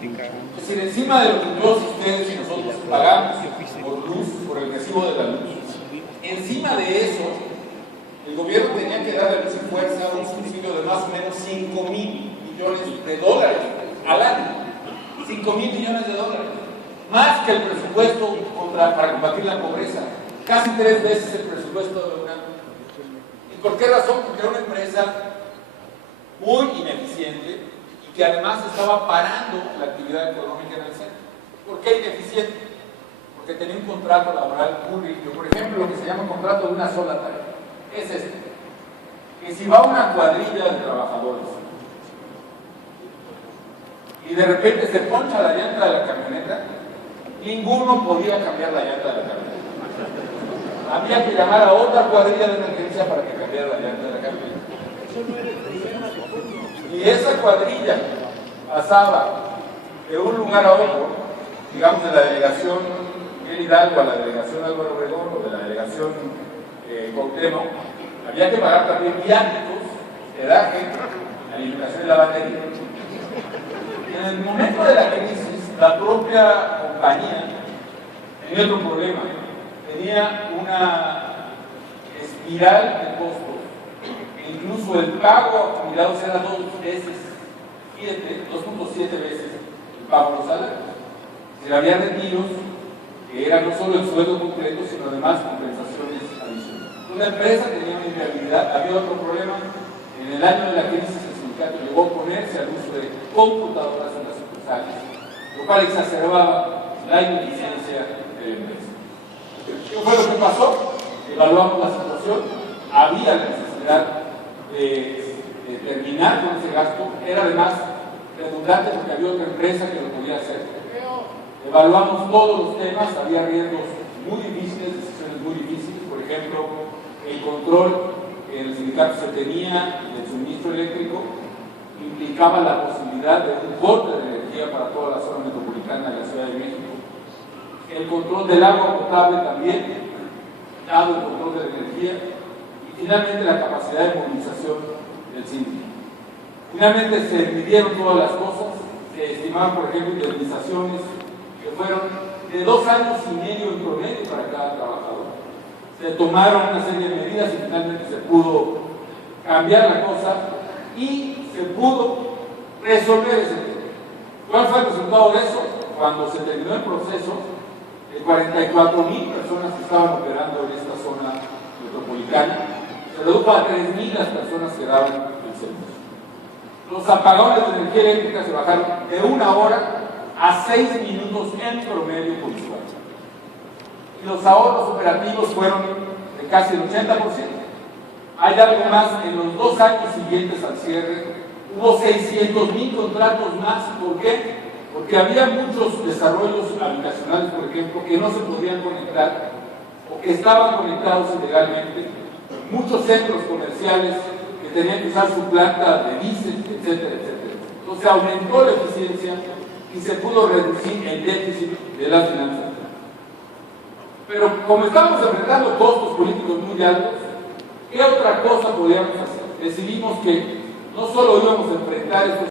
Es decir, encima de lo que todos ustedes y nosotros pagamos por luz, por el recibo de la luz, encima de eso, el gobierno tenía que dar a Luz y Fuerza un subsidio de más o menos 5,000 millones de dólares al año. 5,000 millones de dólares. Más que el presupuesto para combatir la pobreza. Casi 3 veces el presupuesto de UNAM. ¿Y por qué razón? Porque era una empresa muy ineficiente y que además estaba parando la actividad económica en el centro. ¿Por qué ineficiente? Porque tenía un contrato laboral muy rígido. Por ejemplo, lo que se llama un contrato de una sola tarea. Es este. Que si va una cuadrilla de trabajadores y de repente se poncha la llanta de la camioneta, ninguno podía cambiar la llanta de la camioneta. Había que llamar a otra cuadrilla de emergencia para que cambiara la llanta de la camioneta. Y esa cuadrilla pasaba de un lugar a otro, digamos de la delegación Miguel Hidalgo a la delegación Álvaro Obregón o de la delegación Cuauhtémoc, había que pagar también viáticos, hospedaje, alimentación y lavandería. En el momento de la crisis, la propia compañía tenía otro problema. Tenía una espiral de costos, e incluso el pago acumulado era 2 veces, 2.7 veces el pago de los salarios. Se había retiros que era no solo el sueldo completo, sino además compensaciones adicionales. La empresa tenía una inviabilidad. Había otro problema. En el año de la crisis, el sindicato llegó a oponerse al uso de computadoras en las sucursales, lo cual exacerbaba la ineficiencia de la empresa. ¿Qué fue lo que pasó? Evaluamos la situación, había la necesidad de terminar con ese gasto, era además redundante porque había otra empresa que lo podía hacer. Evaluamos todos los temas, había riesgos muy difíciles, decisiones muy difíciles, por ejemplo, el control que el sindicato se tenía del suministro eléctrico implicaba la posibilidad de un corte de energía para toda la zona metropolitana de la Ciudad de México. El control del agua potable también, dado el control de la energía, y finalmente la capacidad de movilización del sindicato. Finalmente se midieron todas las cosas, se estimaron, por ejemplo, indemnizaciones que fueron de 2 años y medio en promedio para cada trabajador. Se tomaron una serie de medidas y finalmente se pudo cambiar la cosa y se pudo resolver ese tema. ¿Cuál fue el resultado de eso? Cuando se terminó el proceso, de 44,000 personas que estaban operando en esta zona metropolitana, se redujo a 3,000 las personas que daban el servicio. Los apagones de energía eléctrica se bajaron de 1 hora a 6 minutos en promedio por usuario. Y los ahorros operativos fueron de casi el 80%. Hay algo más, en los 2 años siguientes al cierre, hubo 600,000 contratos más. ¿Por qué? Porque había muchos desarrollos habitacionales, por ejemplo, que no se podían conectar o que estaban conectados ilegalmente, muchos centros comerciales que tenían que usar su planta de diésel, etcétera, etcétera. Entonces aumentó la eficiencia y se pudo reducir el déficit de las finanzas. Pero como estábamos enfrentando costos políticos muy altos, ¿qué otra cosa podíamos hacer? Decidimos que no solo íbamos a enfrentar estos